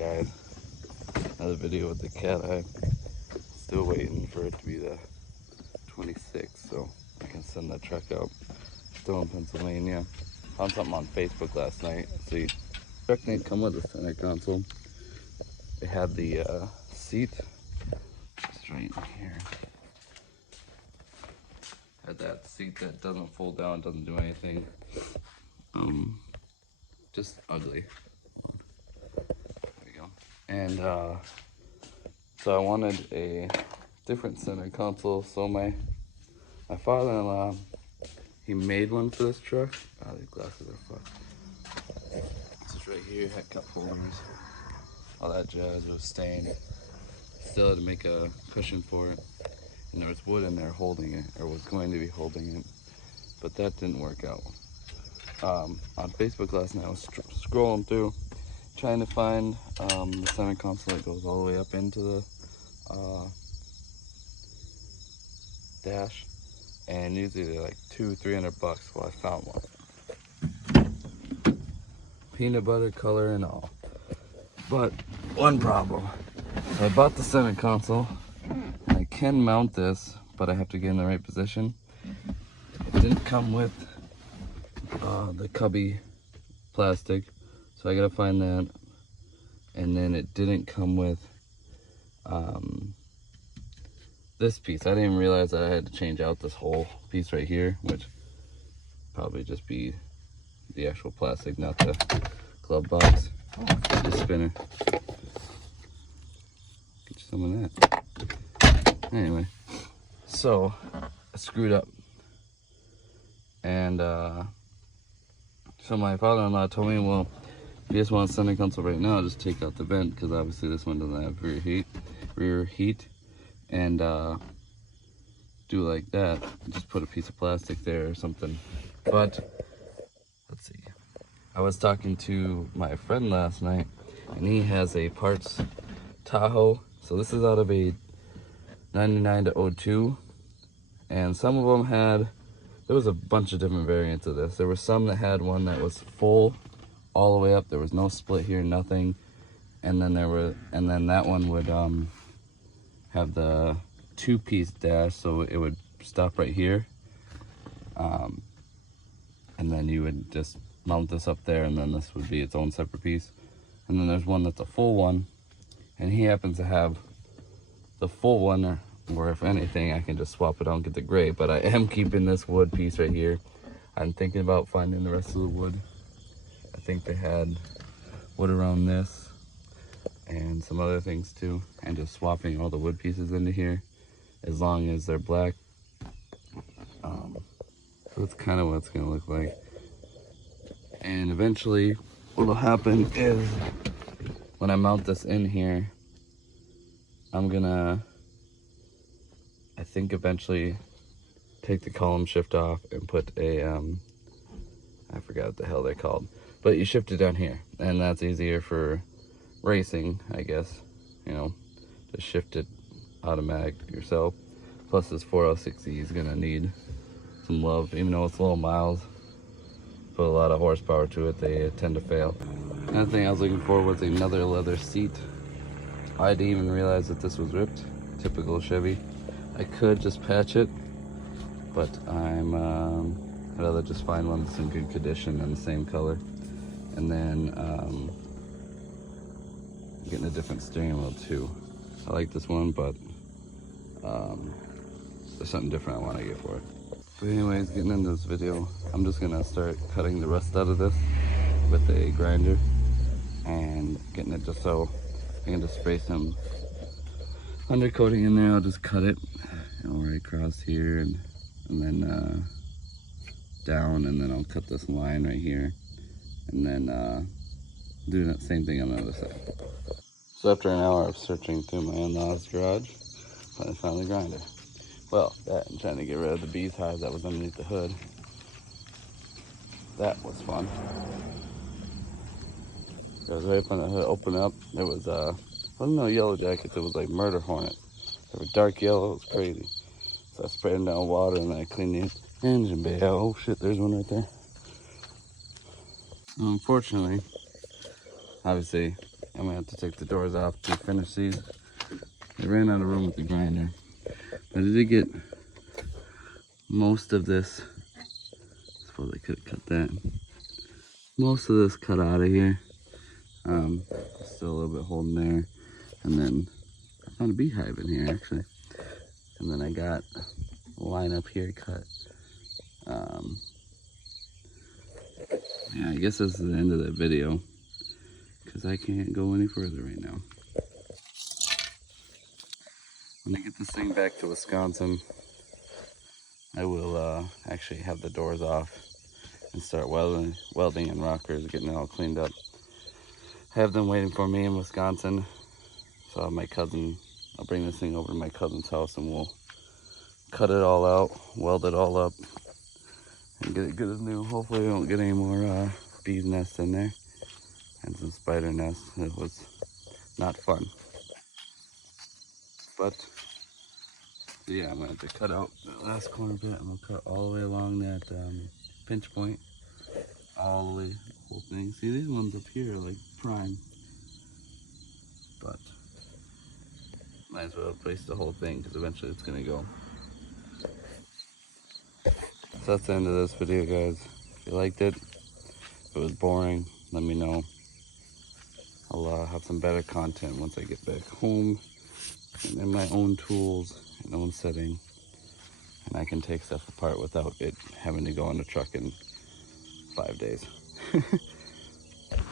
guys, another video with the Cateye. Still waiting for it to be the 26th so I can send that truck out. Still in Pennsylvania. Found something on Facebook last night. See, the truck didn't come with the center console. It had the seat just right here. Had that seat that doesn't fold down, doesn't do anything. Just ugly. There we go. And so I wanted a different center console. So my father-in-law, he made one for this truck. Oh, these glasses are fucked. This is right here, had cup holders, all that jazz. It was stained. Still had to make a cushion for it. And there was wood in there holding it, or was going to be holding it, but that didn't work out. On Facebook last night, I was scrolling through, trying to find the center console that goes all the way up into the dash, and usually they're like $200-300. Well, I found one, peanut butter color and all, but one problem. So I bought the center console. I can mount this, but I have to get in the right position. It didn't come with the cubby plastic, so I gotta find that. And then it didn't come with this piece. I didn't even realize that I had to change out this whole piece right here, which probably just be the actual plastic, not the glove box. The spinner. Get you some of that. Anyway, so I screwed up, and so my father-in-law told me, well, if you just want a center console right now, just take out the vent, because obviously this one doesn't have rear heat, and do like that. Just put a piece of plastic there or something. But let's see. I was talking to my friend last night, and he has a parts Tahoe. So this is out of a 99 to 02, and some of them had, there was a bunch of different variants of this. There were some that had one that was full all the way up. There was no split here, nothing. And then that one would have the two-piece dash, so it would stop right here. And then you would just mount this up there, and then this would be its own separate piece. And then there's one that's a full one, and he happens to have the full one, or if anything, I can just swap it out and get the gray. But I am keeping this wood piece right here. I'm thinking about finding the rest of the wood. I think they had wood around this and some other things too, and just swapping all the wood pieces into here as long as they're black. So that's kind of what it's going to look like. And eventually what will happen is when I mount this in here, I'm gonna, I think, eventually take the column shift off and put a, I forgot what the hell they're called, but you shift it down here, and that's easier for racing, I guess, you know, just shift it automatic yourself. Plus this 406E is gonna need some love, even though it's low miles, put a lot of horsepower to it, they tend to fail. Another thing I was looking for was another leather seat. I didn't even realize that this was ripped. Typical Chevy. I could just patch it, but I'd rather just find one that's in good condition and the same color. And then getting a different steering wheel too. I like this one, but there's something different I want to get for it. But anyways, getting into this video, I'm just gonna start cutting the rust out of this with a grinder and getting it just so I can just spray some undercoating in there. I'll just cut it, you know, right across here and then down, and then I'll cut this line right here, and then do that same thing on the other side. So after an hour of searching through my in-laws garage, I found the grinder. Well, that and trying to get rid of the bee's hive that was underneath the hood. That was fun. It was right when the hood opened up, there was wasn't no yellow jackets, it was like murder hornets. They were dark yellow, it was crazy. So I sprayed them down with water, and then I cleaned the engine bay out. Oh shit, there's one right there. Unfortunately, obviously, I'm gonna have to take the doors off to finish these. I ran out of room with the grinder, but I did get most of this. I suppose I could have cut that. Most of this cut out of here. Still a little bit holding there, and then I found a beehive in here actually, and then I got a line up here cut. Yeah, I guess this is the end of that video because I can't go any further right now. When I get this thing back to Wisconsin, I will actually have the doors off and start welding and rockers, getting it all cleaned up. I have them waiting for me in Wisconsin. So my cousin, I'll bring this thing over to my cousin's house and we'll cut it all out, weld it all up, and get it good as new. Hopefully we don't get any more bees nests in there and some spider nests. It was not fun. But yeah, I'm gonna have to cut out the last corner bit. I'm gonna cut all the way along that pinch point, all the way, the whole thing. See, these ones up here are like prime, but might as well replace the whole thing because eventually it's gonna go. So that's the end of this video, guys. If you liked it, if it was boring, let me know. I'll have some better content once I get back home and in my own tools and own setting, and I can take stuff apart without it having to go on the truck in 5 days.